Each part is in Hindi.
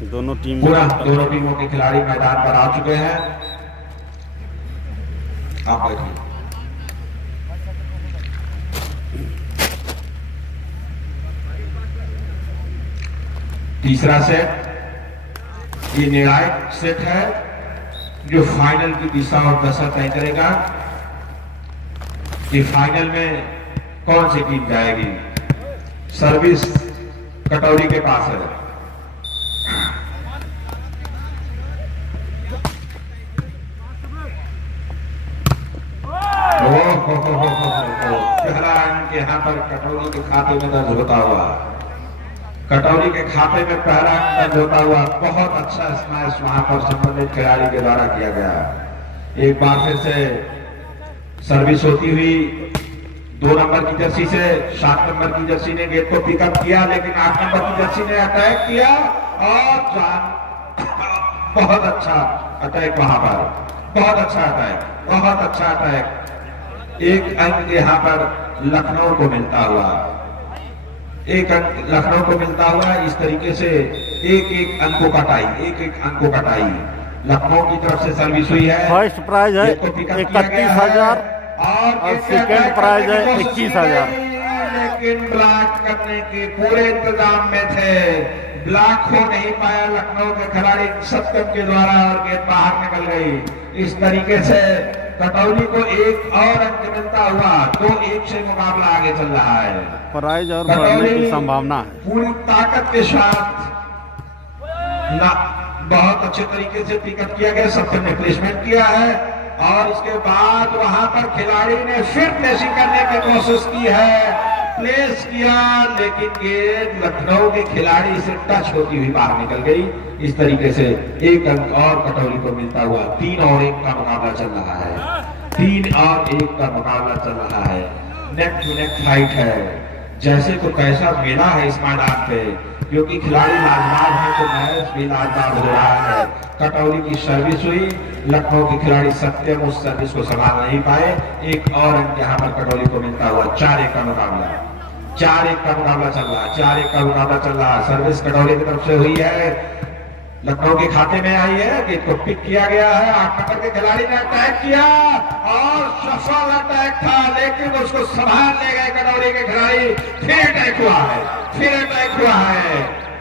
दोनों टीमों के खिलाड़ी मैदान पर आ चुके हैं। आप बैठिए। तीसरा सेट ये निर्णायक सेट है जो फाइनल की दिशा और दशा तय करेगा कि फाइनल में कौन सी टीम जाएगी। सर्विस कटौरी के पास है। पहला अंक यहाँ पर कटौरी के खाते में दर्ज होता हुआ, कटौरी के खाते में पहला अंक दर्ज होता हुआ। बहुत अच्छा स्मैश वहां पर संबंधित खिलाड़ी के द्वारा किया गया। एक बार फिर से सर्विस होती हुई 2 नंबर की जर्सी से 7 नंबर की जर्सी ने गेंद को पिकअप किया, लेकिन 8 नंबर की जर्सी ने अटैक किया और बहुत अच्छा अटैक वहां पर, बहुत अच्छा अटैक, बहुत अच्छा अटैक। एक अंक यहाँ पर लखनऊ को मिलता हुआ, एक अंक लखनऊ को मिलता हुआ। इस तरीके से एक अंकों कटाई, एक अंकों कटाई लखनऊ की तरफ से सर्विस हुई है। फर्स्ट प्राइज है 31,000 और सेकंड प्राइज है 21,000। लेकिन ब्लॉक करने के पूरे इंतजाम में थे, ब्लॉक हो नहीं पाया लखनऊ के खिलाड़ी सत्यम के द्वारा और गेंद बाहर निकल गई। इस तरीके से कटौली को एक और अंक मिलता हुआ 2-1 से मुकाबला आगे चल रहा है। प्राइज और बढ़ने की संभावना है। पूरी ताकत के साथ बहुत अच्छे तरीके से पिकअप किया गया, सत्यम ने प्लेसमेंट किया है और इसके बाद वहां पर खिलाड़ी ने फिर प्लेसिंग करने की कोशिश की है, प्लेस किया, लेकिन गेंद लखनऊ के खिलाड़ी से टच होती हुई बाहर निकल गई। इस तरीके से एक अंक और कटौली को मिलता हुआ 3 और 1 का मुकाबला चल रहा है। 3 और 1 का मुकाबला चल रहा है। नेक टू नेक फाइट है, जैसे तो कैसा मेला है इस मैदान पे, क्योंकि खिलाड़ी लाजवाब है तो मैच भी लाजवाब हो रहा है। कटौली की सर्विस हुई, लखनऊ के खिलाड़ी सत्यम उस सर्विस को संभाल नहीं पाए। एक और अंक यहाँ पर कटौली को मिलता हुआ 4-1 का मुकाबला, 4-1 का मुकाबला चल रहा है, 4-1 का मुकाबला चल रहा है। सर्विस कटौली की तरफ से हुई है, लखनऊ के खाते में आई है, गेंद को पिक किया गया है। 8 नंबर के खिलाड़ी ने अटैक किया और सफल अटैक था, लेकिन उसको संभाल ले गए कटौली के खिलाड़ी। फिर अटैक हुआ है, फिर अटैक हुआ है,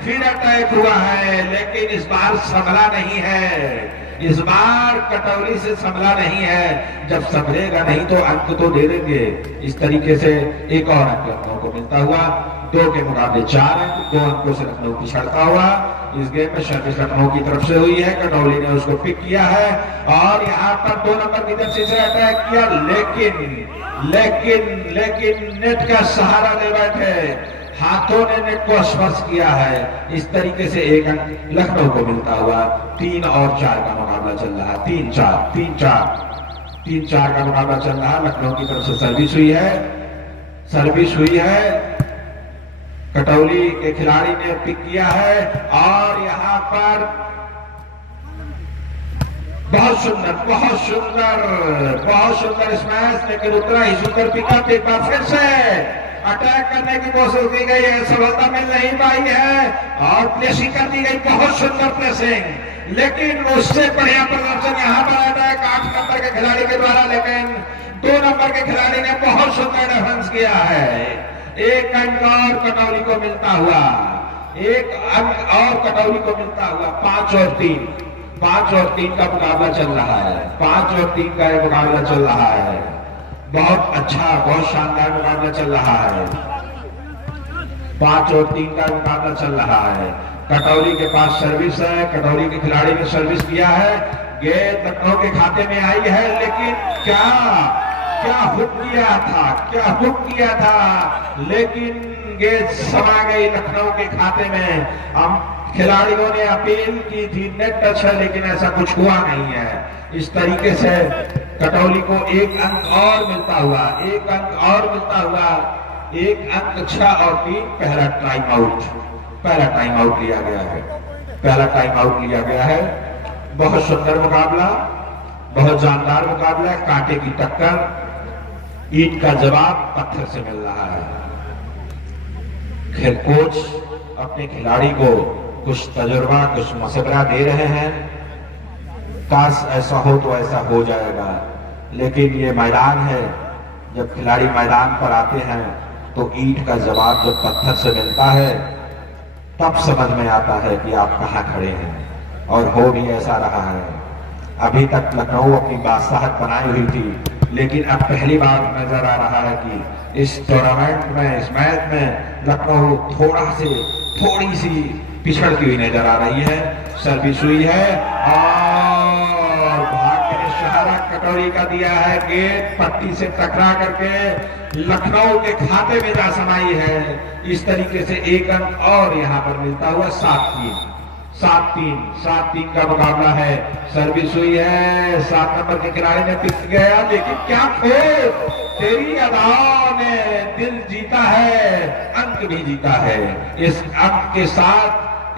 फिर अटैक हुआ है, लेकिन इस बार संभला नहीं है। इस बार कटौली से संभला नहीं है। जब संभलेगा नहीं तो अंक तो दे देंगे। इस तरीके से एक और अंक लखनऊ को मिलता हुआ, 2 के मुकाबले 4 अंक, 2 अंकों से लखनऊ पिछड़ता हुआ। इस गेम में सर्विस लखनऊ की तरफ से हुई है, कटौली ने उसको पिक किया है और यहाँ पर 2 नंबर की जर्सी से अटैक किया, लेकिन नेट का सहारा ले बैठे, हाथों ने नेट को स्पर्श किया है। इस तरीके से एक अंक लखनऊ को मिलता हुआ 3 और 4 का मुकाबला चल रहा है। 3-4 का मुकाबला चल रहा है। लखनऊ की तरफ से सर्विस हुई है, सर्विस हुई है, कटौली के खिलाड़ी ने पिक किया है और यहाँ पर बहुत सुंदर, बहुत सुंदर, बहुत सुंदर स्मैश, लेकिन उतना ही सुंदर पिकअप। एक बार फिर से अटैक करने की कोशिश की गई है, सफलता मिल नहीं पाई है और प्लेसिंग कर दी गई, बहुत सुंदर प्लेसिंग, लेकिन उससे बढ़िया प्रदर्शन यहाँ पर अटैक 8 नंबर के खिलाड़ी के द्वारा, लेकिन 2 नंबर के खिलाड़ी ने बहुत सुंदर डिफेंस किया है। एक अंक और कटौली को मिलता हुआ, एक अंक और कटौली को मिलता हुआ। 5 और 3 का मुकाबला चल रहा है। 5 और 3 का मुकाबला चल रहा है। बहुत अच्छा, बहुत शानदार मुकाबला चल रहा है। 5 और 3 का मुकाबला चल रहा है। कटौली के पास सर्विस है, कटौली के खिलाड़ी ने सर्विस किया है, गेंद लखनऊ के खाते में आई है, लेकिन क्या हुक किया था, लेकिन गेंद समा गई लखनऊ के खाते में। हम खिलाड़ियों ने अपील की थी, नेट टच है, लेकिन ऐसा कुछ हुआ नहीं है। इस तरीके से कटौली को एक अंक और मिलता हुआ, एक अंक और मिलता हुआ, एक अंक 6 और 3। पहला टाइम आउट लिया गया है, पहला टाइम आउट लिया गया है। बहुत सुंदर मुकाबला, बहुत जानदार मुकाबला, कांटे की टक्कर, ईंट का जवाब पत्थर से मिल रहा है। खेल कोच अपने खिलाड़ी को कुछ तजुर्बा, कुछ मशवरा दे रहे हैं। काश ऐसा हो तो ऐसा हो जाएगा, लेकिन ये मैदान है, जब खिलाड़ी मैदान पर आते हैं तो ईंट का जवाब जब पत्थर से मिलता है तब समझ में आता है कि आप कहाँ खड़े हैं, और हो भी ऐसा रहा है। अभी तक लखनऊ अपनी बादशाहत बनाई हुई थी, लेकिन अब पहली बार नजर आ रहा है कि इस टूर्नामेंट में, इस मैच में लखनऊ थोड़ी सी पिछड़ती हुई नजर आ रही है। सर्विस हुई है और भाग्य ने सहारा कटोरी का दिया है, गेंद पट्टी से टकरा करके लखनऊ के खाते में जा समाई है। इस तरीके से एक अंक और यहाँ पर मिलता हुआ 7-3 का मुकाबला है। सर्विस हुई है, 7 नंबर के खिलाड़ी ने पिक गया, लेकिन क्या खेल, तेरी अदाओं ने दिल जीता है, अंक भी जीता है। इस अंक के साथ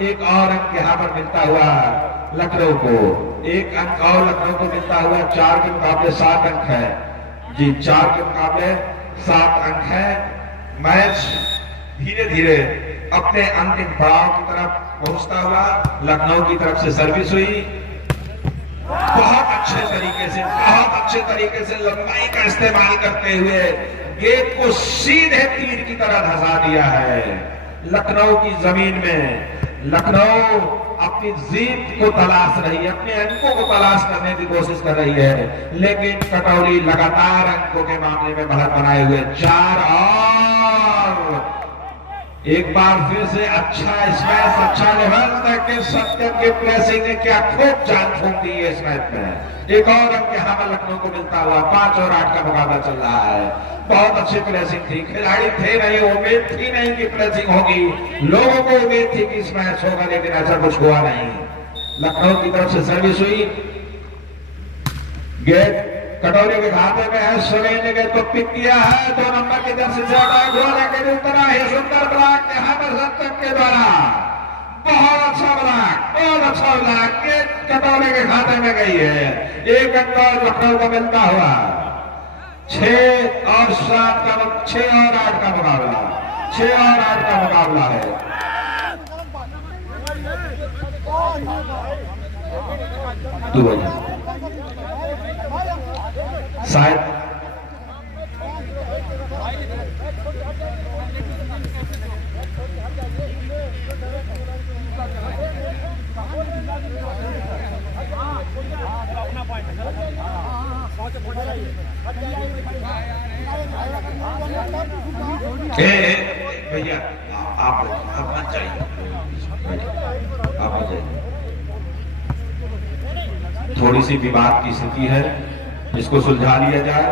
एक और अंक यहाँ पर मिलता हुआ लखनऊ को, एक अंक और लखनऊ को मिलता हुआ। 4 के मुकाबले 7 अंक है जी, 4 के मुकाबले 7 अंक है। मैच धीरे धीरे अपने अंतिम पड़ाव की तरफ पहुंचता हुआ। लखनऊ की तरफ से सर्विस हुई, बहुत अच्छे तरीके से लंबाई का इस्तेमाल करते हुए गेंद को सीधे तीर की तरह धंसा दिया है। लखनऊ की जमीन में लखनऊ अपनी जीत को तलाश रही है, अपने अंकों को तलाश करने की कोशिश कर रही है, लेकिन कटौली लगातार अंकों के मामले में बढ़त बनाए हुए 4 और एक बार फिर से अच्छा स्मैश, अच्छा लेवल तक के सत्यम के प्रेसिंग ने क्या खूब जान फूंक दी है इस मैच में। एक और अंक यहाँ पर लखनऊ को मिलता हुआ। 5 और 8 का मुकाबला चल रहा है। बहुत अच्छी प्रेसिंग थी, खिलाड़ी थे नहीं, उम्मीद थी नहीं कि प्रेसिंग होगी, लोगों को उम्मीद थी कि इस मैच होगा, लेकिन ऐसा कुछ हुआ नहीं। लखनऊ की तरफ से सर्विस हुई, गेंद कटोरी के खाते में है। सुनील ने गेंद को पिक किया है, 2 नंबर की तरफ से ज्यादा घोड़ा के उतना ही सुंदर ब्लॉक यहाँ पर सत्यम के द्वारा। बहुत अच्छा ब्लॉक, गेंद कटोरी के खाते में गई है। एक अंक और लखनऊ को मिलता हुआ। 6 और 7 का 6 और 8 का मुकाबला, 6 और 8 का मुकाबला है। शायद भैया आप मत जाइए, आप मत जाइए। थोड़ी सी विवाद की स्थिति है, इसको सुलझा लिया जाए।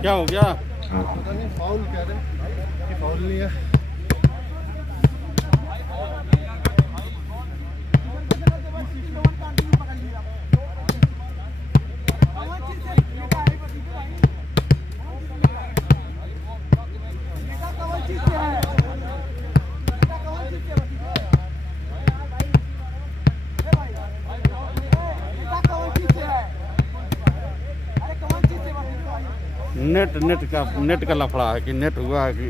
क्या हो गया? फाउल कह रहे हैं कि फाउल नहीं है। नेट का लफड़ा है कि नेट हुआ है, कि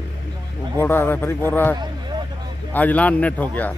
वो बोल रहा है, रेफरी बोल रहा है आजलान नेट हो गया।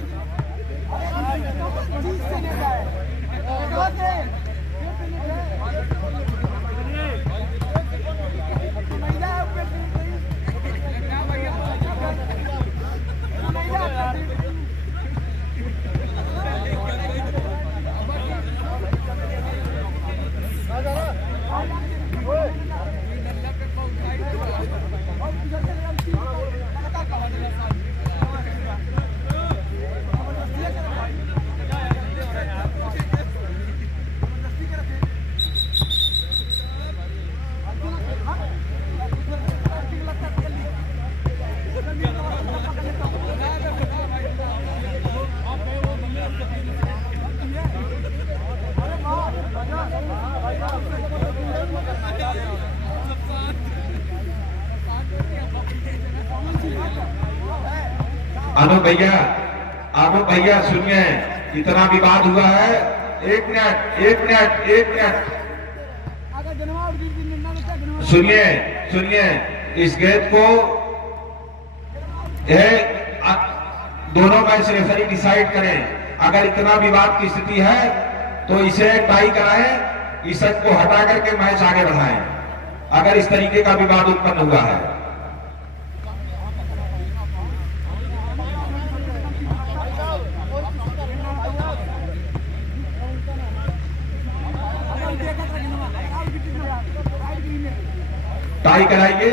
आनंद भैया सुनिए, इतना विवाद हुआ है। एक मिनट सुनिए, इस गेंद को दोनों मैच रेफरी डिसाइड करें। अगर इतना विवाद की स्थिति है तो इसे टाई कराएं, इस को हटा करके मैच आगे बढ़ाएं। अगर इस तरीके का विवाद उत्पन्न हुआ है टाई कराइए।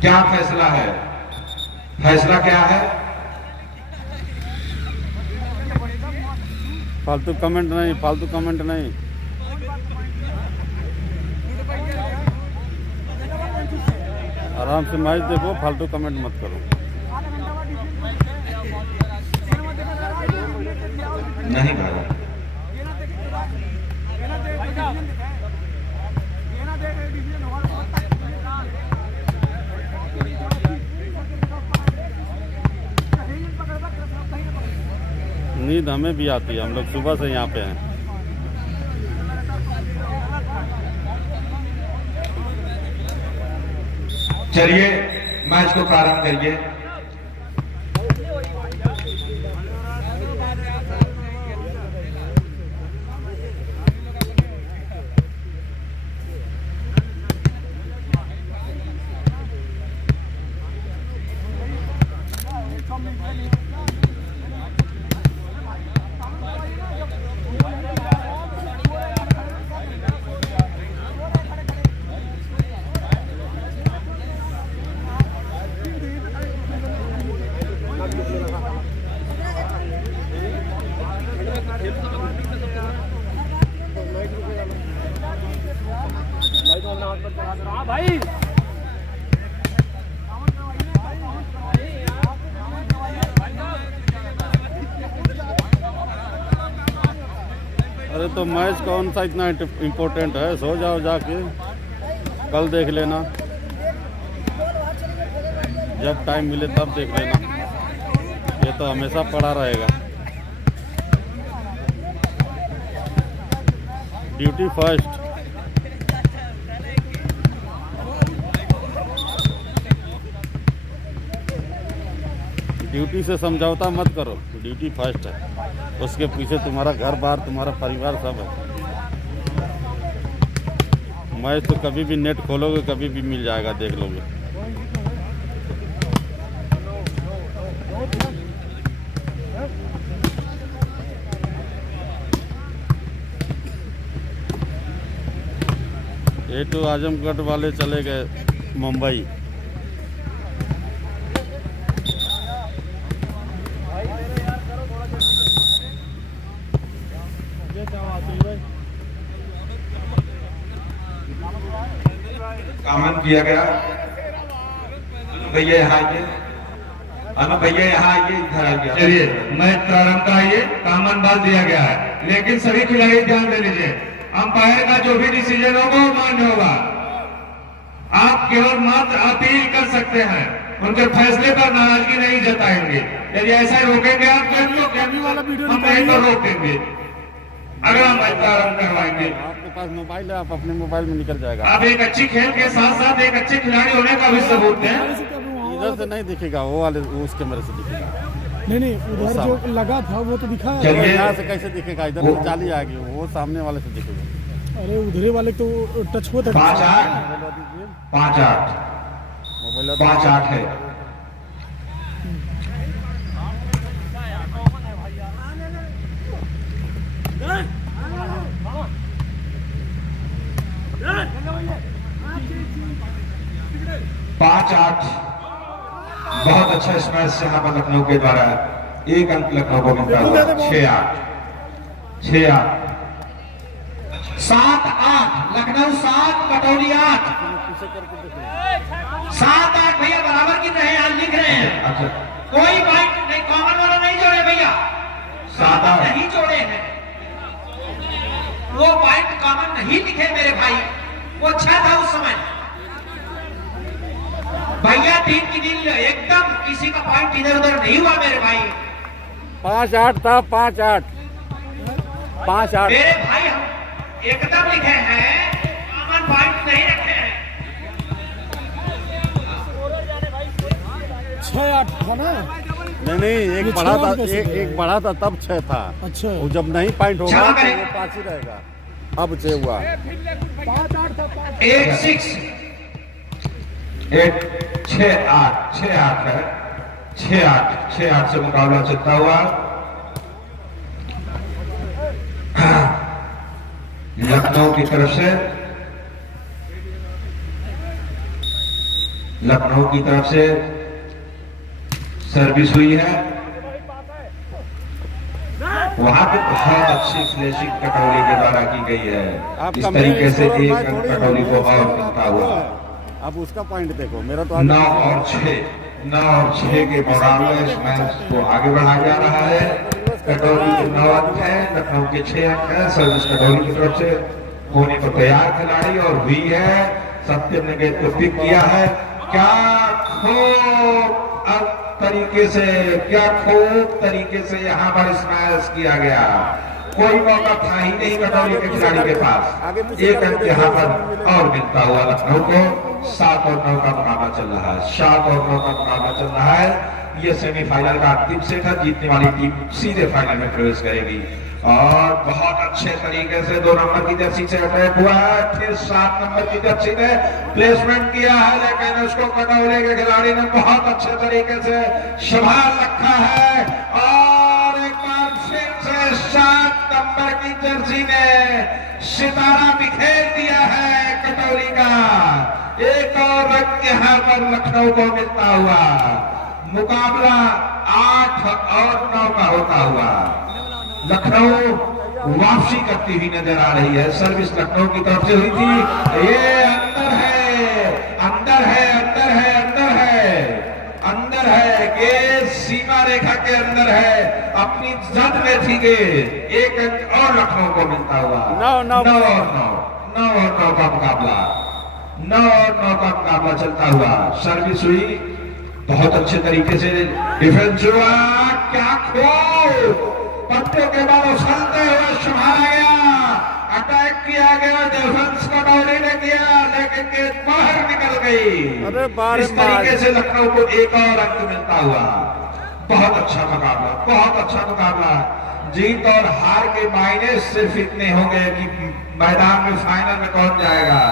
क्या फैसला है? फैसला क्या है? फालतू कमेंट नहीं, फालतू कमेंट नहीं। आराम से मैच देखो, फालतू कमेंट मत करो। नहीं भाई, नींद हमें भी आती है, हम लोग सुबह से यहाँ पे हैं। चलिए मैच को प्रारंभ करिए। अरे तो मैच कौन सा इतना इम्पोर्टेंट है? सो जाओ जाके, कल देख लेना, जब टाइम मिले तब देख लेना। ये तो हमेशा पड़ा रहेगा। Duty first. ड्यूटी से समझौता मत करो, ड्यूटी फर्स्ट है। उसके पीछे तुम्हारा घर बार, तुम्हारा परिवार सब है। मैच तो कभी भी नेट खोलोगे कभी भी मिल जाएगा, देख लोगे। ये तो आजमगढ़ वाले चले गए मुंबई। कामन किया गया। भैया यहाँ आइए, अनु भैया यहाँ आइए, इधर आइए। चलिए मैच प्रारंभ कराइए। कामन बाल दिया गया है, लेकिन सभी खिलाड़ी ध्यान दे लीजिए, अंपायर का जो भी डिसीजन होगा वो मान्य होगा। आप केवल मात्र अपील कर सकते हैं, उनके फैसले पर नाराजगी नहीं जताएंगे। यदि ऐसा रोकेंगे आप हम नहीं तो रोक देंगे। अगला मैच प्रारंभ करवाएंगे। आपके पास मोबाइल है, आप अपने मोबाइल में निकल जाएगा। आप एक अच्छी खेल के साथ साथ एक अच्छे खिलाड़ी होने का भी सबूत दें। इधर से नहीं दिखेगा, वो वाले उस कैमरे से दिखेगा। नहीं उधर जो लगा था वो तो दिखा है। चलिए यहाँ से कैसे दिखेगा? इधर से जाली आएगी, वो सामने वाले से दिखेगा। अरे उधरे वाले तो टच हुआ था। 5-8 5-8 मोबाइल 5-8 है। पाँच आठ बहुत अच्छा स्मैश यहाँ पर लखनऊ के द्वारा 1 अंक लखनऊ को मिलता हुआ। 6-8 6-8 7-8 लखनऊ 7 कटौली 8 7-8 भैया बराबर की रहे हैं, लिख रहे हैं। अच्छा कोई पॉइंट नहीं, कॉमन वाला नहीं जोड़े भैया, 7-8 नहीं जोड़े हैं। वो पॉइंट कॉमन नहीं लिखे मेरे भाई, वो अच्छा था उस समय। भैया 3 की डील एकदम किसी का पॉइंट इधर उधर नहीं हुआ मेरे भाई। 5-8 था, 5-8 5-8। मेरे भाई हम एकदम लिखे हैं, कॉमन पॉइंट नहीं रखे हैं। 6-8 था ना। नहीं एक ये बढ़ा 6 था, कैसे गया? एक बढ़ा था तब 6 था। अच्छा। वो जब नहीं पॉइंट होगा क्षमा तो करें। वो 5 ही रहेगा। अब 6 हुआ। 8-6 6-8 है। 6-8 से मुकाबला चलता हुआ। लखनऊ की तरफ से सर्विस हुई है। वहां पे बहुत अच्छी फ्लैशिंग कटौली के द्वारा की गई है। इस तरीके से एक अंक कटौली को और मिलता हुआ। अब उसका पॉइंट देखो, मेरा तो 9 और 6 के मुकाबले इस मैच को आगे बढ़ाया जा रहा है। कटौली के 9 अंक है, लखनऊ के 6 अंक है। सर्विस कटौली की तरफ से होने को तैयार खिलाड़ी और हुई है। सत्यम ने गेंद को पिक किया है। क्या खूब तरीके से यहाँ पर स्मैश किया गया। कोई मौका था ही नहीं कटौली के खिलाड़ी के पास। एक अंक यहाँ पर और मिलता हुआ लखनऊ को। 7 और 9 का मुकाबला चल रहा है। 7 और 9 का मुकाबला चल रहा है। ये सेमीफाइनल का अंतिम सेट है। जीतने वाली टीम सीधे फाइनल में प्रवेश करेगी। और बहुत अच्छे तरीके से 2 नंबर की जर्सी से अटैक हुआ है। फिर 7 नंबर की जर्सी ने प्लेसमेंट किया है, लेकिन उसको कटौली के खिलाड़ी ने बहुत अच्छे तरीके से संभाल रखा है। और एक बार फिर से 7 नंबर की जर्सी ने सितारा बिखेर दिया है कटौली का। एक और रंग यहाँ पर लखनऊ को मिलता हुआ। मुकाबला 8 और 9 का होता हुआ। लखनऊ वापसी करती हुई नजर आ रही है। सर्विस लखनऊ की तरफ से हुई थी। ये अंदर है गेंद सीमा रेखा के अंदर है। अपनी जद में थी गेंद। एक अंक और लखनऊ को मिलता हुआ। 9 और 9 का मुकाबला चलता हुआ। सर्विस हुई, बहुत अच्छे तरीके से डिफेंस हुआ। क्या खूब पट्टों के बाद उछलते हुए संभाला गया। अटैक किया गया, डिफेंस कटौली ने किया, लेकिन गेंद बाहर निकल गई। अरे बार इस तरीके से लखनऊ को एक और अंक मिलता हुआ। बहुत अच्छा मुकाबला। जीत और हार के मायने सिर्फ इतने होंगे कि मैदान में फाइनल में कौन जाएगा।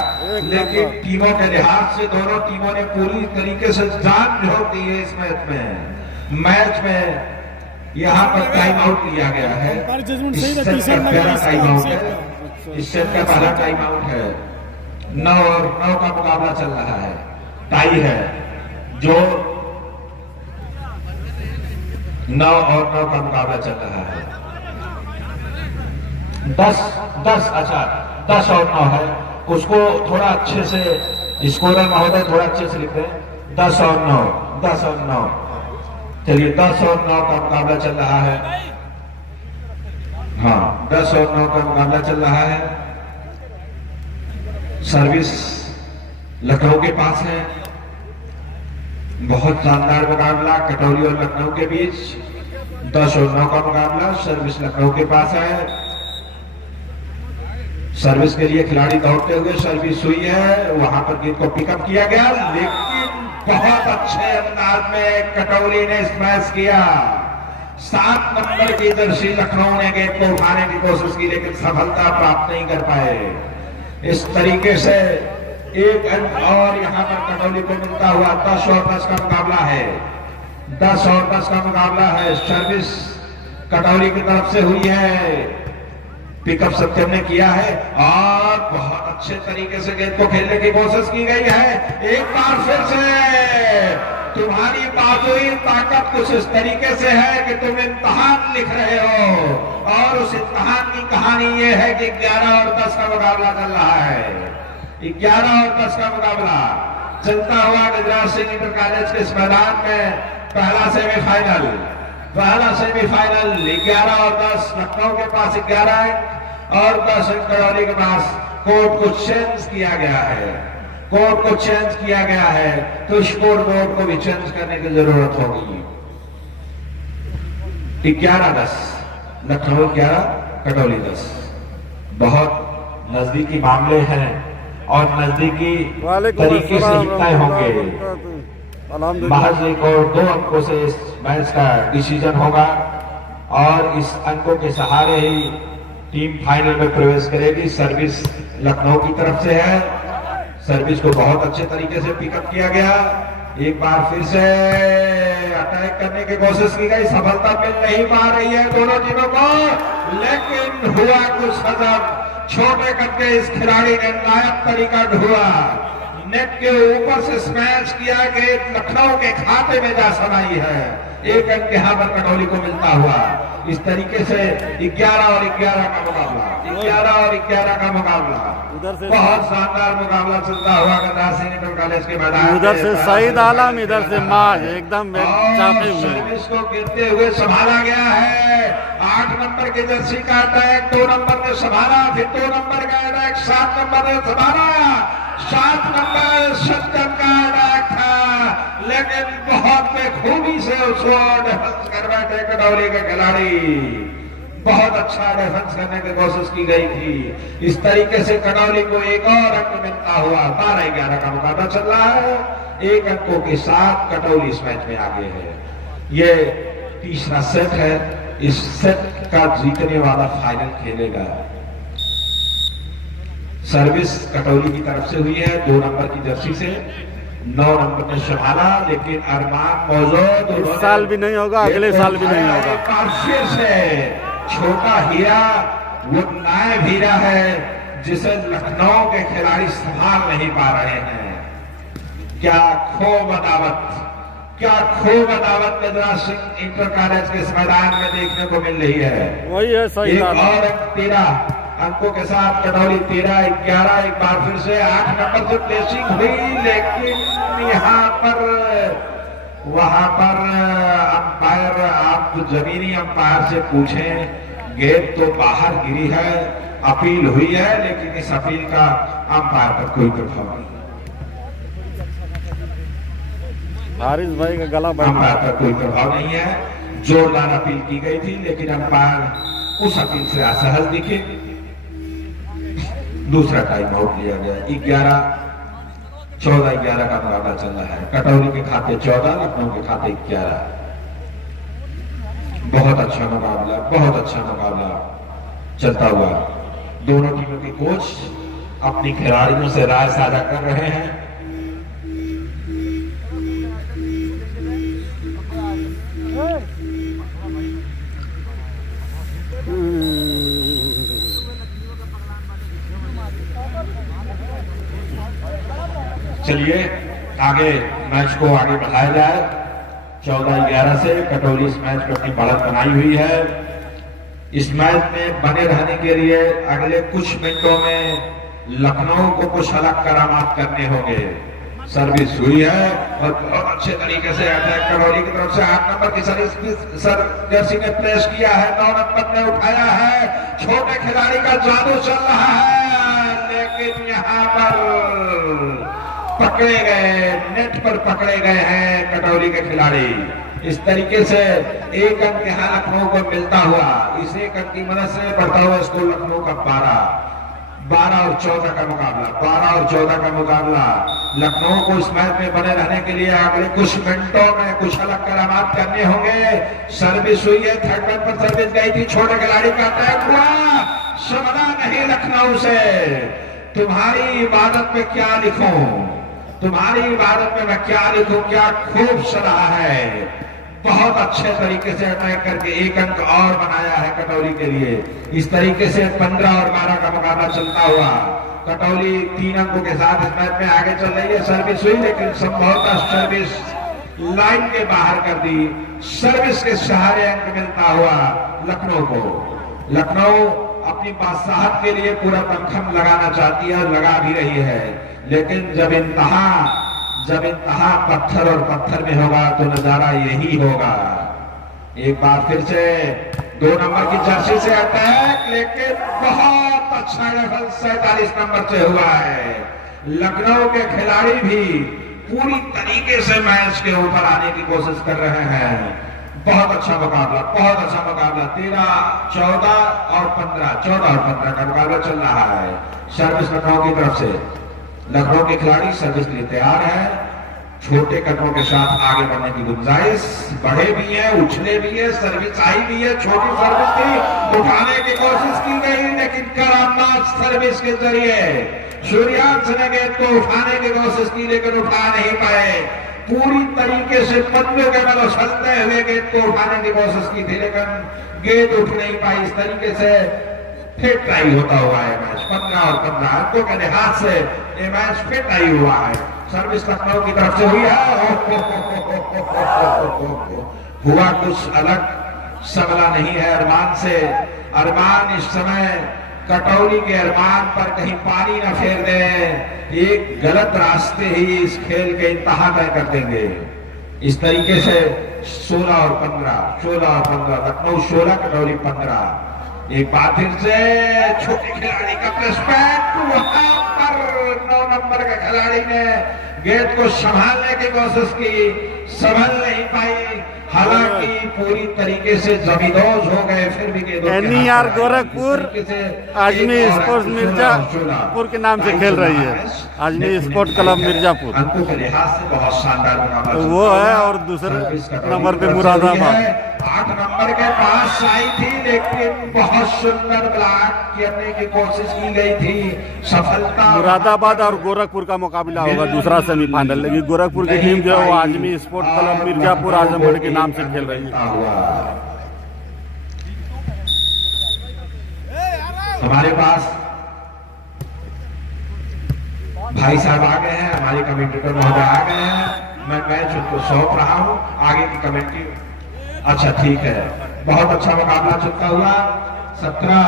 लेकिन टीमों के लिहाज से दोनों टीमों ने पूरी तरीके से जान झोंक दी है इस मैच में। यहाँ पर टाइम आउट लिया गया है। इस सेट का पहला टाइम आउट है। इस सेट का पहला टाइम आउट है। 9 और 9 का मुकाबला चल रहा है। टाई है जो 9 और 9 का मुकाबला चल रहा है। 10 और 9 है। उसको थोड़ा अच्छे से स्कोरर महोदय थोड़ा अच्छे से लिख दें। 10 और 9। चलिए 10 और 9 का मुकाबला चल रहा है। हाँ, 10 और 9 का मुकाबला चल रहा है। सर्विस लखनऊ के पास है। बहुत शानदार मुकाबला कटौली और लखनऊ के बीच। 10 और 9 का मुकाबला। सर्विस लखनऊ के पास है। सर्विस के लिए खिलाड़ी दौड़ते हुए सर्विस हुई है। वहां पर गेंद को पिकअप किया गया, लेकिन बहुत अच्छे अंदाज में कटौली ने स्मैश किया। 7 नंबर की जर्सी लखनऊ ने गेंद को उठाने की कोशिश की, लेकिन सफलता प्राप्त नहीं कर पाए। इस तरीके से एक अंक और यहाँ पर कटौली को मिलता हुआ। 10 और 10 का मुकाबला है। 10 और 10 का मुकाबला है। सर्विस कटौली की तरफ से हुई है। पिकअप सत्यम ने किया है और बहुत अच्छे तरीके से गेंद को खेलने की कोशिश की गई है। एक बार फिर से तुम्हारी बाजुई ताकत कुछ इस तरीके से है कि तुम इम्तिहान लिख रहे हो, और उस इम्तिहान की कहानी ये है कि 11 और 10 का मुकाबला चल रहा है। 11 और 10 का मुकाबला चलता हुआ गुजरात सिंह इंटर कॉलेज के इस मैदान में पहला सेमीफाइनल 11 और 10 लखनऊ के पास 11 और 10 कटौली के पास कोर्ट को चेंज किया गया है। कोड को चेंज किया गया है तो स्कोर बोर्ड को भी चेंज करने की जरूरत होगी। 11-10 लखनऊ 11 कटौली 10। बहुत नजदीकी मामले हैं और नजदीकी तरीके से ही तय होंगे। महज एक और 2 अंकों से इस मैच का डिसीजन होगा और इस अंकों के सहारे ही टीम फाइनल में प्रवेश करेगी। सर्विस लखनऊ की तरफ से है। सर्विस को बहुत अच्छे तरीके से पिकअप किया गया। एक बार फिर से अटैक करने की कोशिश की गई, सफलता मिल नहीं पा रही है दोनों टीमों को, लेकिन हुआ कुछ हजम। छोटे कद के इस खिलाड़ी ने नायाब तरीका ढूंढा, नेट के ऊपर से स्मैश किया कि लखनऊ के खाते में जा समाई है। एक अंक यहाँ पर कटौली को मिलता हुआ। इस तरीके से 11 और 11 का मुकाबला, 11 और 11 का मुकाबला, बहुत शानदार मुकाबला चलता हुआ गंगा सिंह इंटर कॉलेज के मैदान। उधर से सईद आलम, इधर से माज एकदम चापे हुए। सर्विस को गिरते हुए संभाला गया है। 8 नंबर की जर्सी का अटैक 2 नंबर ने संभाला, फिर 2 नंबर का अटैक 7 नंबर ने संभाला। 7 नंबर सज्जन का अटैक था, लेकिन बहुत बेखूबी से उसको डिफेंस कर बैठे कटौली के खिलाड़ी। बहुत अच्छा डिफेंस करने की कोशिश की गई थी। इस तरीके से कटौली को एक और अंक मिलता हुआ 12-11 का मुकाबला चल रहा है। 1 अंकों के साथ कटौली इस मैच में आगे है। ये तीसरा सेट है। इस सेट का जीतने वाला फाइनल खेलेगा। सर्विस कटौली की तरफ से हुई है 2 नंबर की जर्सी से। 9 नंबर ने संभाला, लेकिन अरमान मौजूद। इस साल भी नहीं होगा, अगले साल भी नहीं होगा। फिर से छोटा हीरा, वो नायब हीरा है जिसे लखनऊ के खिलाड़ी संभाल नहीं पा रहे हैं। क्या खूब अदावत, क्या खूब अदावत मेदराज सिंह इंटर कॉलेज के इस मैदान में देखने को मिल रही है। वही है सही। एक और 13 अंकों के साथ कटौली 13-11। एक बार फिर से 8 नंबर से प्लेसिंग हुई, लेकिन यहाँ पर वहां पर अंपायर, आप जमीनी अंपायर से पूछें, गेंद तो बाहर गिरी है, अपील हुई है, लेकिन इस अपील का अंपायर पर कोई प्रभाव नहीं। हारिस भाई का गला अंपायर पर कोई प्रभाव नहीं है। जोरदार अपील की गई थी, लेकिन अंपायर उस अपील से असहज दिखे। दूसरा टाइम आउट लिया गया। 14-11 का मुकाबला चल रहा है। कटौली के खाते 14, लखनऊ के खाते 11। बहुत अच्छा मुकाबला, बहुत अच्छा मुकाबला चलता हुआ। दोनों टीमों के कोच अपनी खिलाड़ियों से राय साझा कर रहे हैं। चलिए आगे मैच को आगे बढ़ाया जाए। 14-11 से कटौली इस मैच में अपनी बढ़त बनाई हुई है। इस मैच में बने रहने के लिए अगले कुछ मिनटों में लखनऊ को कुछ अलग करामात करने होंगे। सर्विस हुई है और बहुत अच्छे तरीके से अटैक कटौली की तरफ से 8 नंबर की सर्विस जर्सी ने प्रेस किया है। 9 नंबर ने उठाया है। छोटे खिलाड़ी का जादू चल रहा है, लेकिन यहाँ पर पकड़े गए, नेट पर पकड़े गए हैं कटौली के खिलाड़ी। इस तरीके से 1 अंक यहाँ लखनऊ को मिलता हुआ, इस 1 अंक की मदद से बढ़ता हुआ स्कोर लखनऊ का 12 और 14 का मुकाबला, 12 और 14 का मुकाबला। लखनऊ को इस मैच में बने रहने के लिए अगले कुछ मिनटों में कुछ अलग करामात करने होंगे। सर्विस हुई है, 3rd नंबर पर सर्विस गई थी, छोटे खिलाड़ी का अटैक हुआ, समझा नहीं लखनऊ से। तुम्हारी इबादत में क्या लिखूं, तुम्हारी इबादत में मैं क्या लिखूं, क्या खूब सलाह है। बहुत अच्छे तरीके से अटैक करके 1 अंक और बनाया है कटौली के लिए। इस तरीके से 15 और 12 का मुकाबला चलता हुआ कटौली 3 अंकों के साथ इस मैच में आगे चल रही है। सर्विस हुई, लेकिन संभवतः सर्विस लाइन के बाहर कर दी। सर्विस के सहारे अंक मिलता हुआ लखनऊ को। लखनऊ अपनी बादशाहत के लिए पूरा दमखम लगाना चाहती है और लगा भी रही है, लेकिन जब इंतहा पत्थर और पत्थर में होगा तो नजारा यही होगा। एक बार फिर से 2 नंबर की जर्सी से अटैक, लेकिन बहुत अच्छा डिफेंस 47 नंबर से हुआ है। लखनऊ के खिलाड़ी भी पूरी तरीके से मैच के ऊपर आने की कोशिश कर रहे हैं। बहुत अच्छा मुकाबला, बहुत अच्छा मुकाबला। 13, 14 और 15, 14 और 15 का मुकाबला चल रहा है। सर्विस लखनऊ की तरफ से, लखनऊ के खिलाड़ी सर्विस के लिए तैयार है। छोटे कदमों के साथ आगे बढ़ने की गुंजाइश, बढ़े भी है, उछले भी है, सर्विस आई भी है। छोटी सर्विस थी, उठाने की कोशिश की गई, लेकिन करामात सर्विस के जरिए सूर्यांश ने गेंद को उठाने की कोशिश की, लेकिन उठा नहीं पाए। पूरी तरीके से पन्नों के बल उछलते हुए गेंद को उठाने की कोशिश की थी, लेकिन गेंद उठ नहीं पाई। इस तरीके से फिर टाई होता हुआ है मैच। 15 और 15 अंकों के लिहाज से ये मैच फिर टाई हुआ है। सर्विस लखनऊ की तरफ से हुई है। हुआ कुछ अलग सबला नहीं है अरमान से। अरमान इस समय कटौली के अरमान पर कहीं पानी न फेर दे। एक गलत रास्ते ही इस खेल के इंतहा तय कर देंगे। इस तरीके से 16 और 15, 16 और 15, लखनऊ 16, कटौली 15। एक बार फिर से छोटे खिलाड़ी का प्लेसमेंट, वहां पर 9 नंबर के खिलाड़ी ने गेंद को संभालने की कोशिश की, संभल नहीं पाई। हालांकि पूरी तरीके से जमींदोज हो गए, फिर भी NER गोरखपुर आजमी स्पोर्ट्स मिर्जापुर के नाम से खेल रही है। आजमी स्पोर्ट क्लब मिर्जापुर अंकों के लिहाज से बहुत शानदार मुकाबला तो वो है। और दूसरे नंबर पे मुरादाबाद 8 नंबर के पास आई थी, लेकिन बहुत सुंदर ब्लॉक करने की कोशिश की गई थी। सफलता मुरादाबाद और गोरखपुर का मुकाबला होगा दूसरा सेमीफाइनल। लेकिन गोरखपुर की टीम जो है वो आजमी स्पोर्ट क्लब मिर्जापुर आजमगढ़ के नाम से खेल रही है। हमारे पास भाई साहब आ गए हैं, हमारे कमेंटेटर महोदय आ गए हैं। मैं मैच उनको सौंप रहा हूं, आगे की कमेंट्री। अच्छा ठीक है, बहुत अच्छा मुकाबला चलता हुआ। 17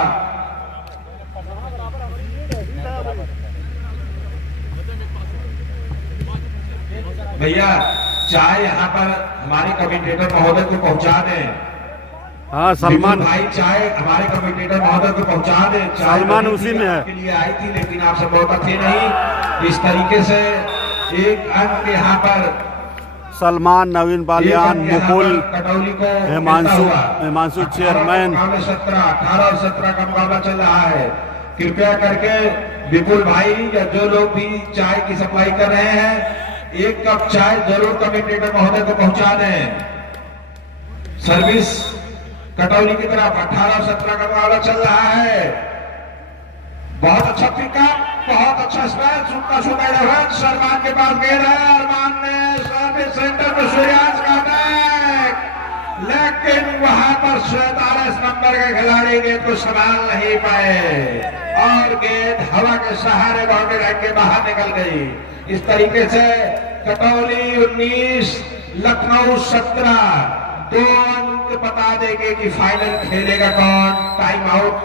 भैया चाय यहाँ पर हमारे कमेंटेटर महोदय को पहुंचा दें। हाँ सलमान भाई चाय हमारे कमेंटेटर महोदय को पहुंचा दें। सलमान उसी में है के लिए आई थी, लेकिन आप सब बहुत थे नहीं। इस तरीके से एक अंक यहाँ पर सलमान, नवीन बालियान, मुकुल, कटौली को हिमांशु चेयरमैन। 17, 18 और 17 का मुकाबला चल रहा है। कृपया करके विपुल भाई या जो लोग भी चाय की सप्लाई कर रहे हैं, 1 कप चाय जरूर कमेंटेटर महोदय को पहुंचा दें। सर्विस कटौली की तरफ 18 और 17 का मुकाबला चल रहा है। बहुत अच्छा पिकअप, बहुत अच्छा स्मैश, उनका सुंदर सलमान के पास गेंद है। अरमान ने सर्विस सेंटर में सूर्यांश का अटैक, लेकिन वहां पर 47 नंबर के खिलाड़ी गेंद को संभाल नहीं पाए और गेंद हवा के सहारे बाउंड्री लाइन के बाहर निकल गई। इस तरीके से कटौली 19, लखनऊ 17। 2 अंक बता देंगे कि फाइनल खेलेगा कौन। टाइम आउट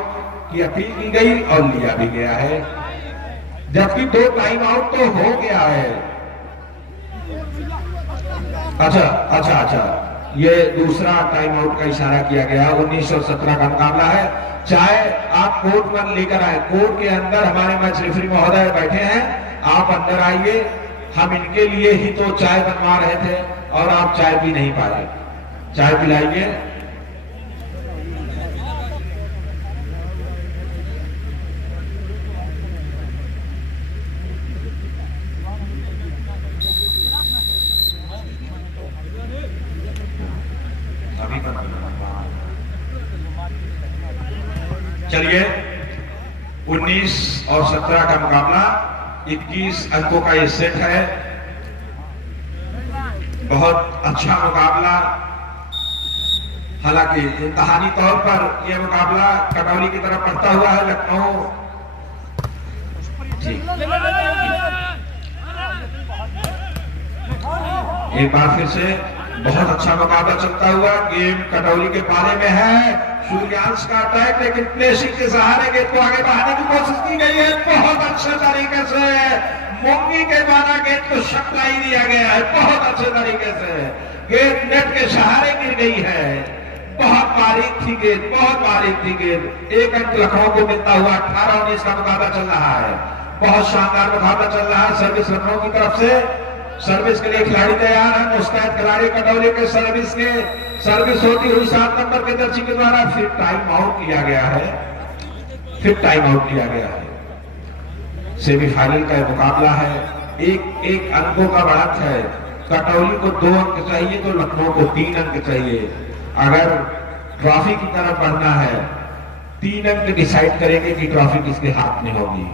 की अपील की गई और लिया भी गया है, जबकि 2 टाइम आउट तो हो गया है। अच्छा, ये दूसरा टाइम आउट का इशारा किया गया। 19 और 17 का मुकाबला है। चाहे आप कोर्ट में लेकर आए, कोर्ट के अंदर हमारे मैच रेफरी महोदय बैठे हैं, आप अंदर आइए। हम इनके लिए ही तो चाय बनवा रहे थे और आप चाय पी नहीं पा रहे। चाय पिलाइए। चलिए 19 और 17 का मुकाबला, 21 अंकों का ये सेट है। बहुत अच्छा मुकाबला। हालांकि इंतहानी तौर पर यह मुकाबला कटौली की तरफ बढ़ता हुआ है। लखनऊ एक बार फिर से बहुत अच्छा मुकाबला चलता हुआ। गेम कटौली के पाले में है। सूर्यांश का अटैक, लेकिन प्लेसिंग के सहारे गेंद को आगे बढ़ाने की कोशिश की गई है। बहुत अच्छे तरीके से मोंगी के द्वारा गेंद को सप्लाई दिया गया है। बहुत अच्छे तरीके से गेंद नेट के सहारे गिर गई है। बहुत बारीक थी गेंद, बहुत बारीक थी गेंद। 1 अंक लखनऊ को मिलता हुआ। 18-19 का मुकाबला चल रहा है। बहुत शानदार मुकाबला चल रहा है सर्विस लखनऊ की तरफ से। सर्विस के लिए खिलाड़ी तैयार है, मुस्तैद खिलाड़ी कटौली के सर्विस होती हुई 7 नंबर के दर्शी के द्वारा फिर टाइम आउट लिया गया है, सेमीफाइनल का मुकाबला है, एक अंकों का बढ़त है। कटौली को 2 अंक चाहिए तो लखनऊ को 3 अंक चाहिए। अगर ट्रॉफी की तरफ बढ़ना है 3 अंक डिसाइड करेंगे कि ट्रॉफी किसके हाथ में होगी।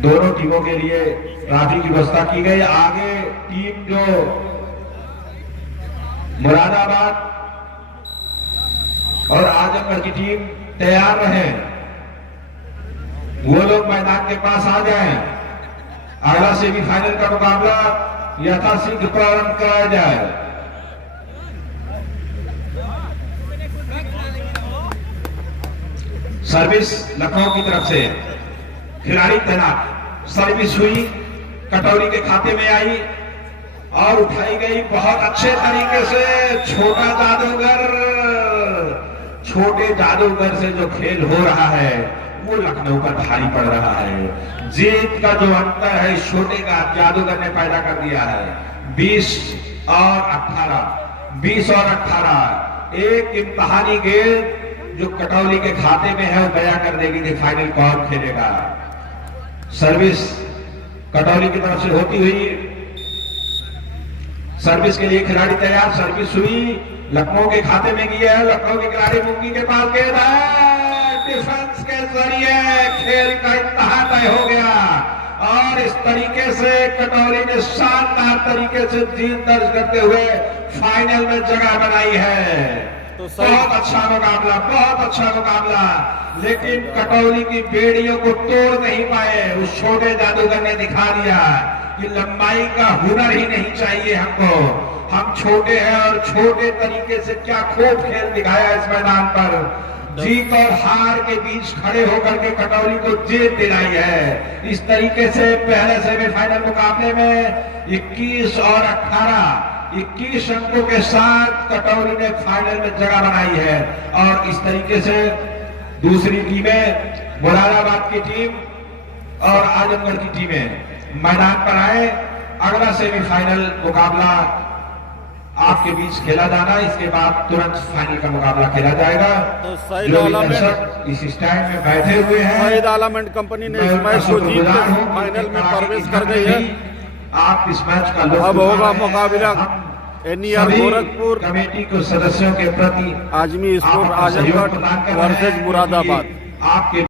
दोनों टीमों के लिए ट्रॉफी की व्यवस्था की गई। आगे टीम जो मुरादाबाद और आजमगढ़ की टीम तैयार रहे, वो लोग मैदान के पास आ जाएं। अगला सेमीफाइनल का मुकाबला यथाशीघ्र प्रारंभ कराया जाए। सर्विस लखनऊ की तरफ से खिलाड़ी तैनात, सर्विस हुई, कटौली के खाते में आई और उठाई गई बहुत अच्छे तरीके से। छोटे जादूगर से जो खेल हो रहा है वो लखनऊ पर भारी पड़ रहा है। जीत का जो अंतर है छोटे का जादूगर ने पैदा कर दिया है। 20 और 18 एक इम्तिहानी गेंद जो कटौली के खाते में है वो बयां कर देगी कि फाइनल कौन खेलेगा। सर्विस कटौली की तरफ से होती हुई, सर्विस के लिए खिलाड़ी तैयार, सर्विस हुई, लखनऊ के खाते में गया है। लखनऊ के खिलाड़ी मुंगी के पास गेंद है, डिफेंस के जरिए खेल का इंतहा तय हो गया और इस तरीके से कटौली ने शानदार तरीके से जीत दर्ज करते हुए फाइनल में जगह बनाई है। तो बहुत अच्छा मुकाबला, लेकिन कटौली की बेड़ियों को तोड़ नहीं पाए। उस छोटे जादूगर ने दिखा दिया कि लंबाई का हुनर ही नहीं चाहिए हमको, हम छोटे हैं और छोटे तरीके से क्या खूब खेल दिखाया इस मैदान पर। जीत और हार के बीच खड़े होकर के कटौली को जीत दिलाई है। इस तरीके से पहले सेमीफाइनल मुकाबले में 21 और 21 अंकों के साथ कटौली ने फाइनल में जगह बनाई है। और इस तरीके से दूसरी टीमें मुरादाबाद की टीम और आजमगढ़ की टीमें मैदान पर आए। अगला सेमीफाइनल मुकाबला आपके बीच खेला जाना, इसके बाद तुरंत फाइनल का मुकाबला खेला जाएगा। तो जो इस स्टैंड में बैठे हुए हैं, सईद आलमगंज कंपनी ने इस मैच को जीत कर फाइनल में प्रवेश कर गई है। आप इस मैच का अब होगा मुकाबला NER गोरखपुर कमेटी को सदस्यों के प्रति आजमी स्पोर्ट आजमगढ़ वर्सेज मुरादाबाद। आपके